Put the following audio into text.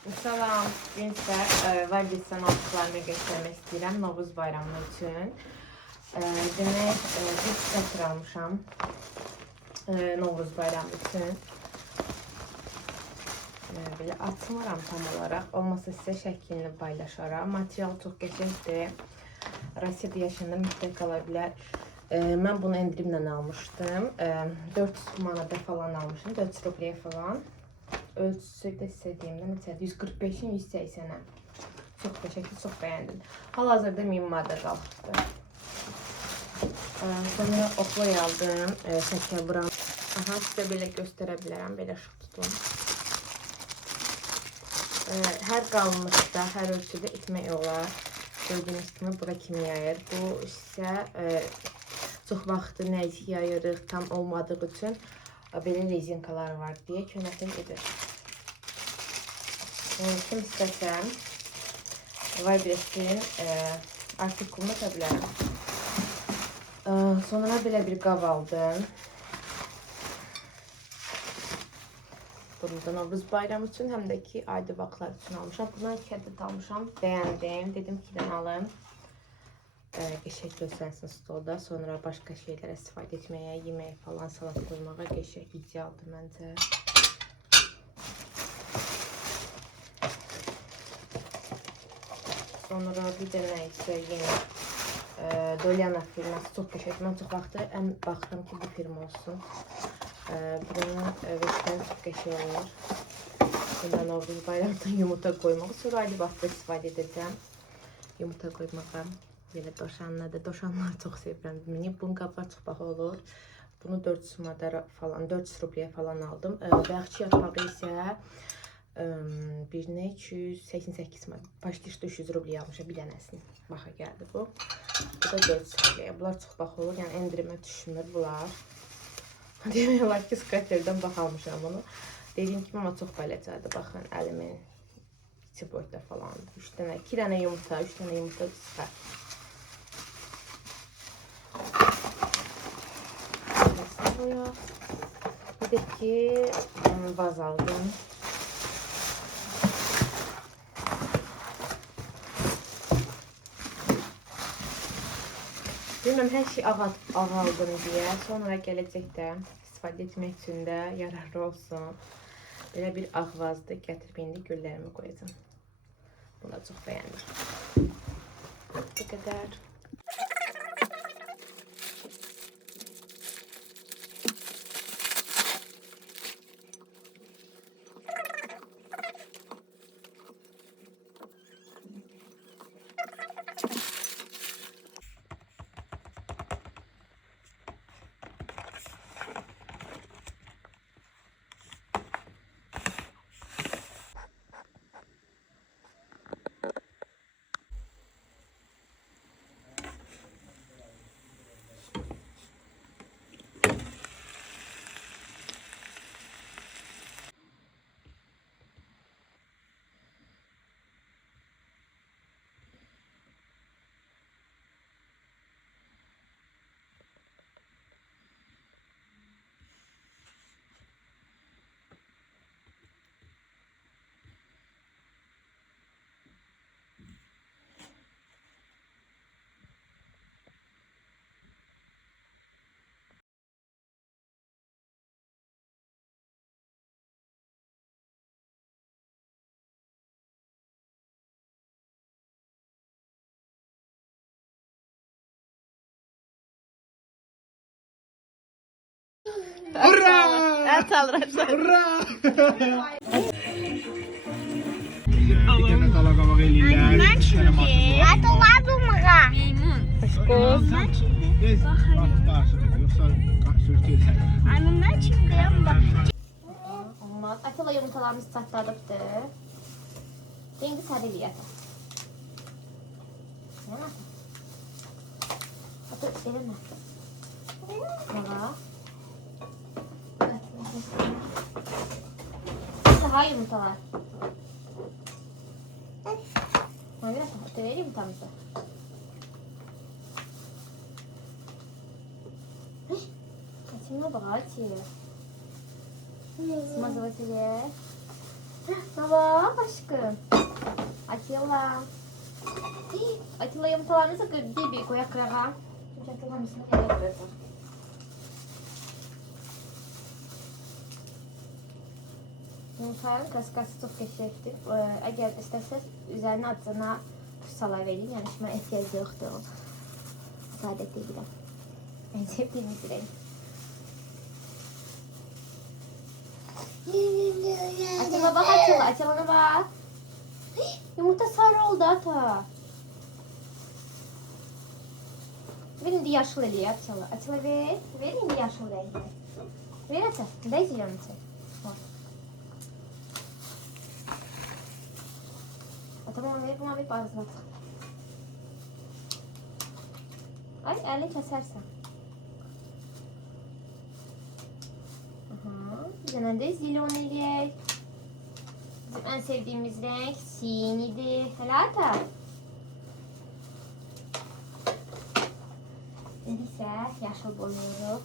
Salam, gençler. Validesten aldıqlarını göstərmək istəyirəm Novruz bayramı üçün. Demək, bir sətr almışam Novruz bayramı üçün. Belə açmıram tam olaraq. Olmasa sizə şəklini paylaşaram. Material çox qəşəngdir. Rusiyada yaşayanlar mütləq ala bilər. Mən bunu endirimlə almışdım. 400 manata falan almışım. 400 rubliyə falan. Ölçüsü də sizə deyim də neçədir? 145-in 180-ə. Çox qəşəngdir, çox bəyəndim. Hal-hazırda 1000 manata qalıbdır. Sonra oxlay aldım. Şəkər buram. Aha, sizə belə göstərə bilərəm. Belə şıq tutum. Hər qalınlıqda, hər ölçüdə itmək olar. Gördüyünüz kimi bura kimi yayır. Bu isə çox vaxtı nəzik yayırıq, tam olmadığı üçün belə rezinkalar var deyə köməklik edir. Kim istəsəm Vibresin artikulunu da bilərəm. Sonra belə bir qab aldım. Bunu da Novruz bayramı üçün, həm də ki adi vaxtlar üçün almışam. Bundan 2 ədəd almışam, bəyəndim. Dedim ki, alalım. Qəşəng göstərsin stolda. Sonra başqa şeylərə istifadə etməyə, yemək falan, salat qoymağa qəşəng idealdır məncə. Sonra bir dənə isə yenə Dolyana firması çox qəşəngdir. Mən çox vaxtı baxdım ki, bu firma olsun. Bunun vəzifəsi çox qəşəng olur. Bunda Novruz bayramında yumurta qoymağı, sonra ayrı vaxtda istifadə edəcəm yumurta qoymağa. Belə doşanlıdır. Doşanları çox sevirəm. Bunun qablar çox baha olur. Bunu 400 manata falan, 400 rubliyə falan aldım. Bayaqçı yarpağı isə birinə 288 manat. Başda 300 rubliyə almışam bir dənəsini. Baxa gəldi bu. Bu da 400 rubliyə. Bunlar çox baha olur. Yəni endirimə düşmür bunlar. Demək olar ki, skaterdən bax almışam bunu. Dediyim kimi amma çox bələcədir. Baxın, əlimin içi boyda falan. 2 dənə yumurta, 3 dənə yumurta çıxar. Bir də ki, vaz aldım. Bilməm, hər şey ağ aldım deyə, sonra gələcəkdə istifadə etmək üçün də yararlı olsun. Belə bir ağ vazdır, gətirib indi güllərimi qoyacağım. Bunu da çox bəyəndim. Bu qədər. Hurra! Et alır. Hurra! Bir dənə talaqamaq eləyirlər. Mən çünki atılarımıqa. Qoz. Mən çünki. Biz qarşıdıq, yoxsa sürtürsən. Mən çünki bak. Olmaz. Atilla yumurtalarımız çatladıqdır. Rengi sarı eləyət. Nə? Atı, eləmə. Bağa. Daha yumurtalar. Ona biraz da vereyim yumurtamızı. Kaçınma bağa açıyor. Смазыватель. Baba aşkım. Atilla. Atilla yumurtalarını sıkır. Bir koyak kırağa. Çünkü Atilla'nın üstüne yere kıracak. Yumurtanın kaskası çok keşfettim. Eğer isterseniz üzerine adına pusala vereyim. Yani şuna ihtiyaç yoktur. Saadet değil de. En sevdiğimiz renk. Atilla bak Atilla. Atilla'na bak. Yumurta sarı oldu ata. Ver indi yaşıl eliye Atilla. Atilla ver. Ver indi yaşıl eliye. Ver ata. Dayı yumurta. Tamam ver buna bir bazı bak. Ay elle kesersen. Aha. Bizden de zilon eliyek. Bizim en sevdiğimiz renk sinidir. Helata. Şimdi ise yaşıl boyuyoruz.